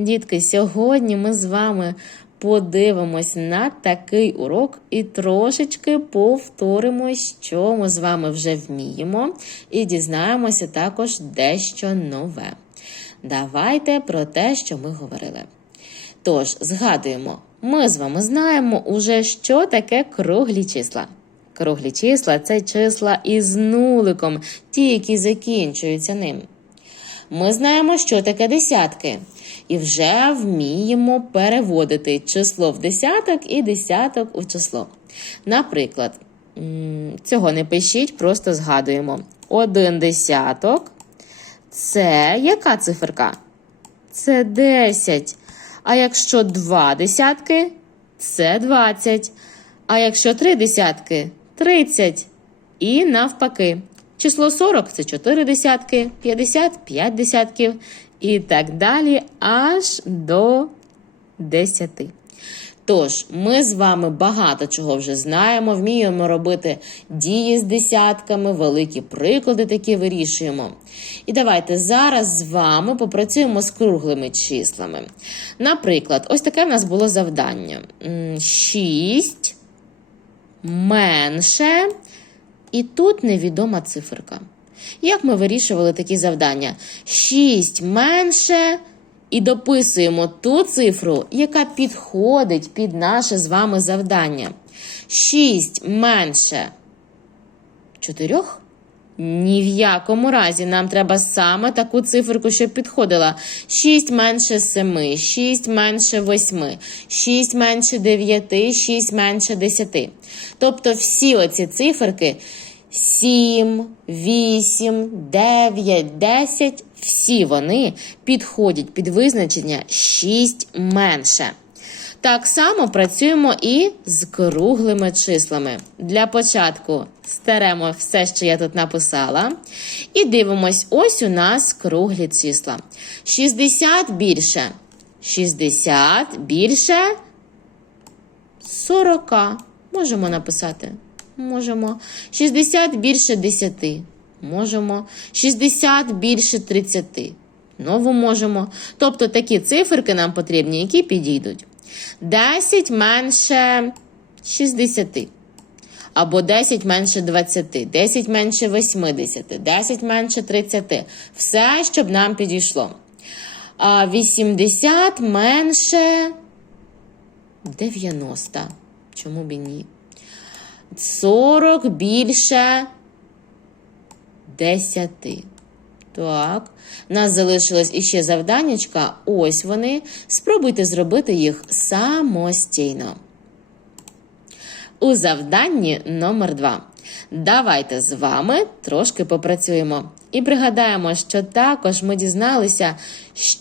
Дітки, сьогодні ми з вами подивимось на такий урок і трошечки повторимо, що ми з вами вже вміємо, і дізнаємося також дещо нове. Давайте про те, що ми говорили. Тож, згадуємо, ми з вами знаємо уже, що таке круглі числа. Круглі числа це числа із нуликом, ті, які закінчуються ним. Ми знаємо, що таке десятки, і вже вміємо переводити число в десяток і десяток у число. Наприклад, цього не пишіть, просто згадуємо. Один десяток це яка циферка? Це 10. А якщо два десятки, це 20. А якщо три десятки 30. І навпаки. Число 40 це 4 десятки, 50 – 5 десятків і так далі аж до 10. Тож, ми з вами багато чого вже знаємо, вміємо робити дії з десятками, великі приклади такі вирішуємо. І давайте зараз з вами попрацюємо з круглими числами. Наприклад, ось таке в нас було завдання: 6 менше, і тут невідома циферка. Як ми вирішували такі завдання? 6 менше. І дописуємо ту цифру, яка підходить під наше з вами завдання. 6 менше 4? Ні в якому разі нам треба саме таку циферку, щоб підходила. 6 менше 7, 6 менше 8, 6 менше 9, 6 менше 10. Тобто всі оці циферки 7, 8, 9, 10, всі вони підходять під визначення 6 менше. Так само працюємо і з круглими числами. Для початку стеремо все, що я тут написала. І дивимось, ось у нас круглі числа. 60 більше. 60 більше 40. Можемо написати. Можемо. 60 більше 10. Можемо. 60 більше 30. Знову можемо. Тобто такі циферки нам потрібні, які підійдуть. 10 менше 60. Або 10 менше 20, 10 менше 80, 10 менше 30. Все, щоб нам підійшло. 80 менше 90. Чому б і ні? 40 більше 10. Так, нас залишилось іще завданнячка. Ось вони. Спробуйте зробити їх самостійно. У завданні номер 2 Давайте з вами трошки попрацюємо. І пригадаємо, що також ми дізналися,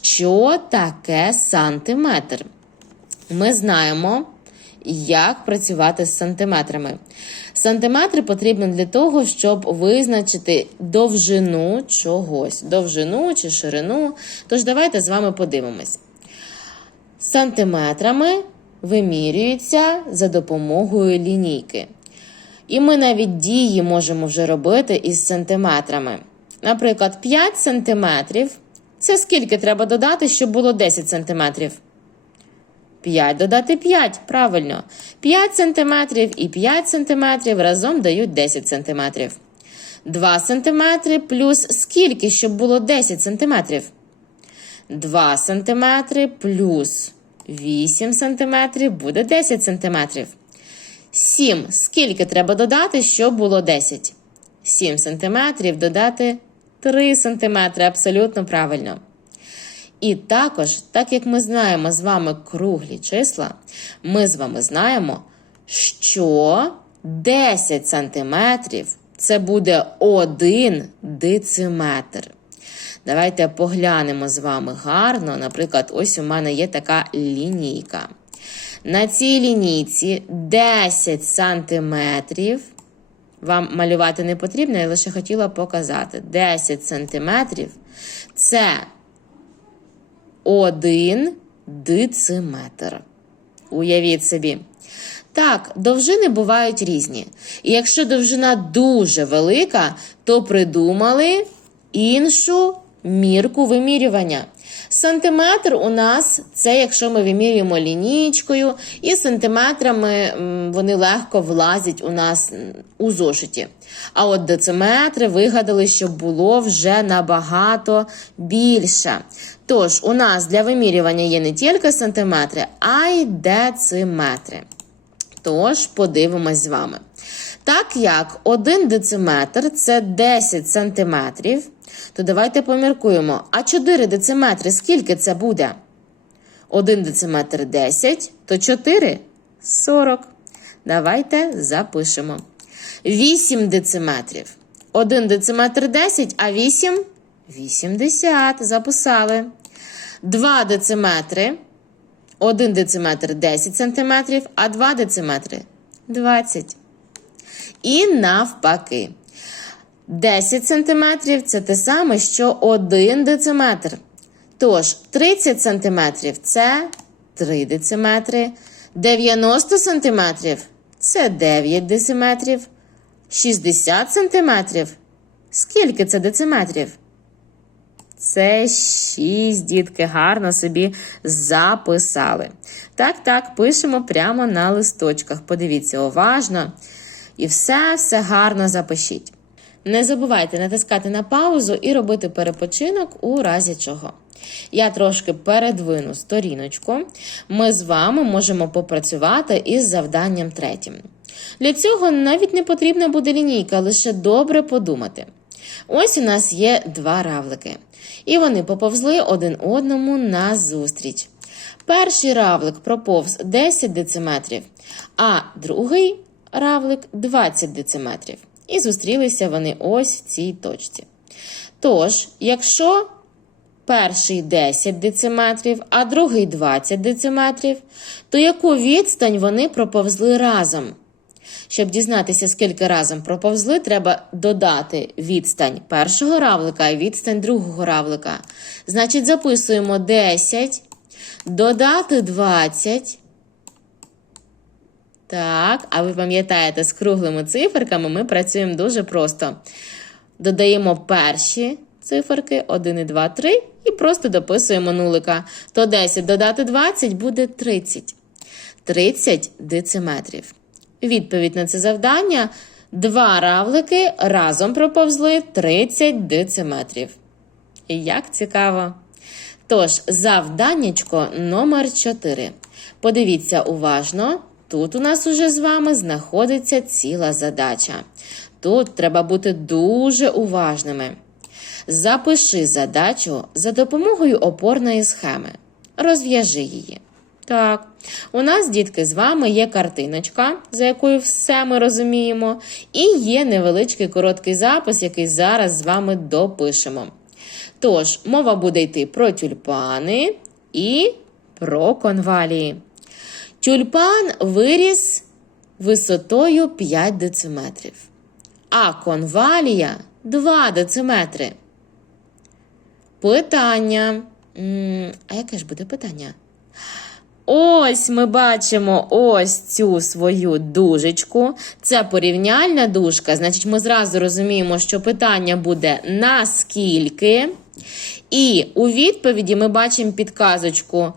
що таке сантиметр. Ми знаємо, як працювати з сантиметрами. Сантиметри потрібні для того, щоб визначити довжину чогось, довжину чи ширину. Тож давайте з вами подивимось. Сантиметрами вимірюються за допомогою лінійки. І ми навіть дії можемо вже робити із сантиметрами. Наприклад, 5 сантиметрів це скільки треба додати, щоб було 10 сантиметрів? 5 додати 5, правильно. 5 см і 5 см разом дають 10 см. 2 см плюс скільки, щоб було 10 см? 2 см плюс 8 см буде 10 см. 7 скільки треба додати, щоб було 10? 7 см додати 3 см. Абсолютно правильно. І також, так як ми знаємо з вами круглі числа, ми з вами знаємо, що 10 сантиметрів це буде 1 дециметр. Давайте поглянемо з вами гарно. Наприклад, ось у мене є така лінійка. На цій лінійці 10 сантиметрів. Вам малювати не потрібно, я лише хотіла показати. 10 сантиметрів це один дециметр. Уявіть собі. Так, довжини бувають різні. І якщо довжина дуже велика, то придумали іншу мірку вимірювання. Сантиметр у нас це якщо ми вимірюємо лінійкою, і сантиметрами вони легко влазять у нас у зошиті. А от дециметри вигадали, щоб було вже набагато більше. Тож, у нас для вимірювання є не тільки сантиметри, а й дециметри. Тож подивимось з вами. Так як 1 дециметр це 10 сантиметрів, то давайте поміркуємо. А 4 дециметри скільки це буде? 1 дециметр 10, то 4 40. Давайте запишемо. 8 дециметрів. 1 дециметр 10, а 8 80. Записали. 2 дециметри. 1 дециметр 10 сантиметрів, а 2 дециметри 20. І навпаки. 10 сантиметрів це те саме, що 1 дециметр. Тож 30 сантиметрів це 3 дециметри. 90 сантиметрів це 9 дециметрів. 60 сантиметрів. Скільки це дециметрів? Це 6, дітки, гарно собі записали. Так, так, пишемо прямо на листочках. Подивіться уважно. І все, все гарно запишіть. Не забувайте натискати на паузу і робити перепочинок у разі чого. Я трошки передвину сторіночку. Ми з вами можемо попрацювати із завданням третім. Для цього навіть не потрібна буде лінійка, лише добре подумати. Ось у нас є два равлики, і вони поповзли один одному на зустріч. Перший равлик проповз 10 дециметрів, а другий равлик 20 дециметрів. І зустрілися вони ось в цій точці. Тож, якщо перший 10 дециметрів, а другий 20 дециметрів, то яку відстань вони проповзли разом? Щоб дізнатися, скільки разом проповзли, треба додати відстань першого равлика і відстань другого равлика. Значить, записуємо 10, додати 20. Так, а ви пам'ятаєте, з круглими циферками ми працюємо дуже просто. Додаємо перші циферки 1, і 2, 3 і просто дописуємо нулика. То 10 додати 20 буде 30. 30 дециметрів. Відповідь на це завдання: два равлики разом проповзли 30 дециметрів. Як цікаво! Тож, завданнячко номер 4. Подивіться уважно. Тут у нас уже з вами знаходиться ціла задача. Тут треба бути дуже уважними. Запиши задачу за допомогою опорної схеми. Розв'яжи її. Так, у нас, дітки, з вами є картиночка, за якою все ми розуміємо, і є невеличкий короткий запис, який зараз з вами допишемо. Тож, мова буде йти про тюльпани і про конвалії. Тюльпан виріс висотою 5 дециметрів, а конвалія 2 дециметри. Питання. А яке ж буде питання? Ось ми бачимо ось цю свою дужечку. Це порівняльна дужка. Значить, ми зразу розуміємо, що питання буде наскільки. І у відповіді ми бачимо підказочку.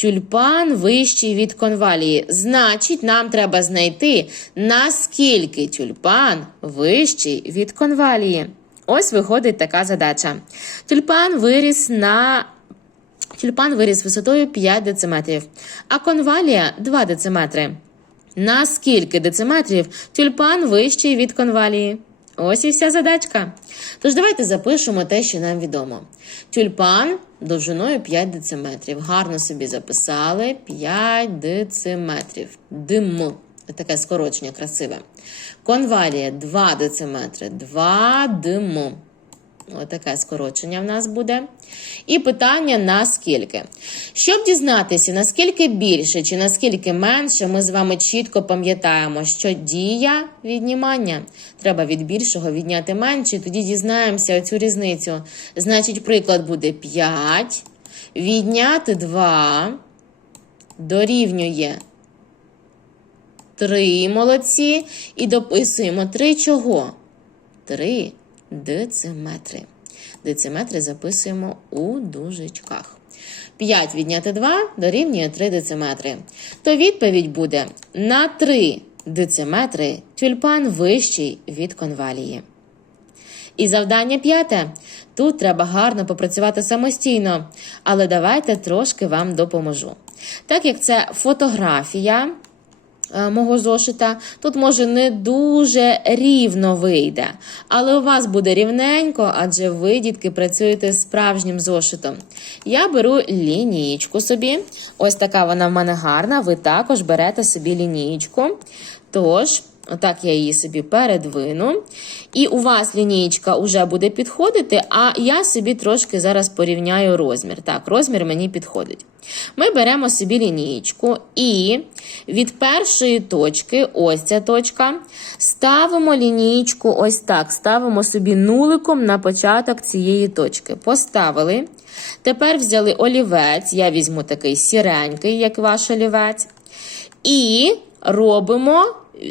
Тюльпан вищий від конвалії. Значить, нам треба знайти, наскільки тюльпан вищий від конвалії. Ось виходить така задача. Тюльпан виріс на Тюльпан виріс висотою 5 дециметрів, а конвалія 2 дециметри. На скільки дециметрів тюльпан вищий від конвалії? Ось і вся задачка. Тож давайте запишемо те, що нам відомо. Тюльпан довжиною 5 дециметрів. Гарно собі записали 5 дециметрів. Дим. Таке скорочення красиве. Конвалія 2 дециметри. 2 диму. Отаке скорочення в нас буде. І питання наскільки. Щоб дізнатися, наскільки більше чи наскільки менше, ми з вами чітко пам'ятаємо, що дія віднімання. Треба від більшого відняти менше, тоді дізнаємося оцю різницю. Значить, приклад буде 5. Відняти 2 дорівнює 3 молодці. І дописуємо 3 чого? 3 дециметри. Дециметри записуємо у дужечках. 5 відняти 2 дорівнює 3 дециметри. То відповідь буде на 3 дециметри тюльпан вищий від конвалії. І завдання п'яте. Тут треба гарно попрацювати самостійно, але давайте трошки вам допоможу. Так як це фотографія мого зошита, тут може не дуже рівно вийде, але у вас буде рівненько, адже ви, дітки, працюєте з справжнім зошитом. Я беру лінійку собі. Ось така вона в мене гарна. Ви також берете собі лінійку. Тож. Отак я її собі передвину. І у вас лінієчка вже буде підходити, а я собі трошки зараз порівняю розмір. Так, розмір мені підходить. Ми беремо собі лінієчку і від першої точки, ось ця точка, ставимо лінієчку ось так. Ставимо собі нуликом на початок цієї точки. Поставили. Тепер взяли олівець, я візьму такий сіренький, як ваш олівець. І робимо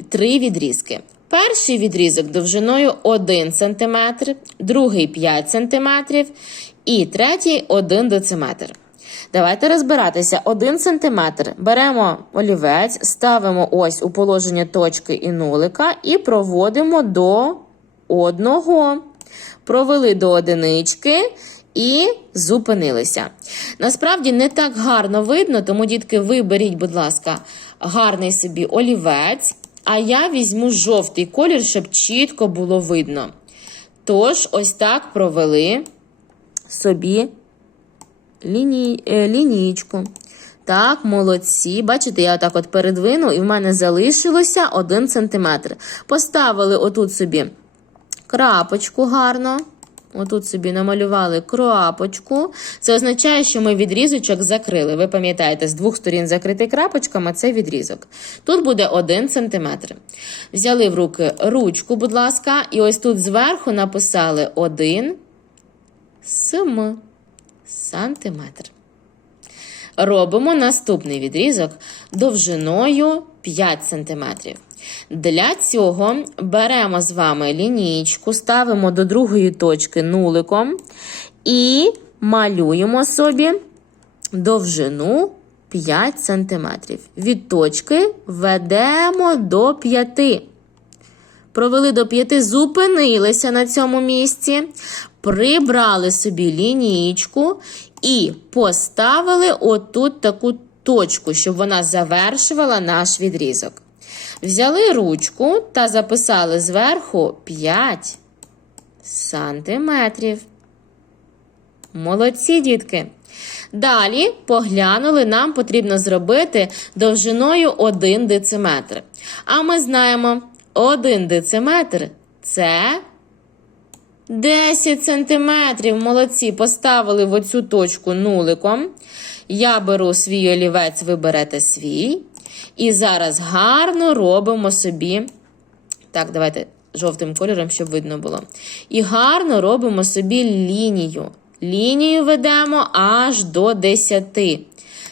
три відрізки. Перший відрізок довжиною 1 см, другий 5 см і третій 1 дециметр. Давайте розбиратися. 1 см беремо олівець, ставимо ось у положення точки і нулика і проводимо до одного. Провели до одинички і зупинилися. Насправді не так гарно видно, тому, дітки, виберіть, будь ласка, гарний собі олівець, а я візьму жовтий колір, щоб чітко було видно. Тож, ось так провели собі е, лінійку. Так, молодці. Бачите, я отак от передвину, і в мене залишилося 1 см. Поставили отут собі крапочку гарно. Отут собі намалювали крапочку. Це означає, що ми відрізочок закрили. Ви пам'ятаєте, з двох сторін закритий крапочками це відрізок. Тут буде 1 см. Взяли в руки ручку, будь ласка, і ось тут зверху написали 1 см. сантиметр. Робимо наступний відрізок довжиною 5 см. Для цього беремо з вами лінійку, ставимо до другої точки нуликом і малюємо собі довжину 5 см. Від точки ведемо до 5. Провели до 5, зупинилися на цьому місці, прибрали собі лінійку і поставили отут таку точку, щоб вона завершувала наш відрізок. Взяли ручку та записали зверху 5 сантиметрів. Молодці, дітки. Далі поглянули, нам потрібно зробити довжиною 1 дециметр. А ми знаємо, 1 дециметр це 10 сантиметрів. Молодці, поставили в оцю точку нуликом. Я беру свій олівець, ви берете свій. І зараз гарно робимо собі. Так, давайте жовтим кольором, щоб видно було. І гарно робимо собі лінію. Лінію ведемо аж до 10.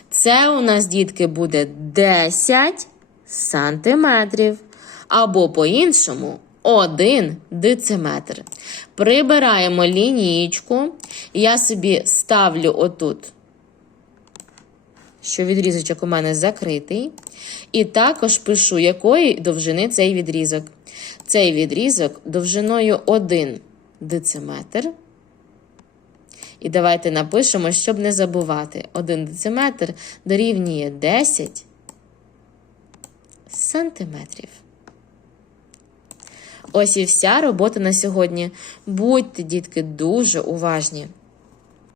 Це у нас, дітки, буде 10 сантиметрів. Або по-іншому 1 дециметр. Прибираємо лінійку. Я собі ставлю отут що відрізочок у мене закритий. І також пишу, якої довжини цей відрізок. Цей відрізок довжиною 1 дециметр. І давайте напишемо, щоб не забувати. 1 дециметр дорівнює 10 сантиметрів. Ось і вся робота на сьогодні. Будьте, дітки, дуже уважні.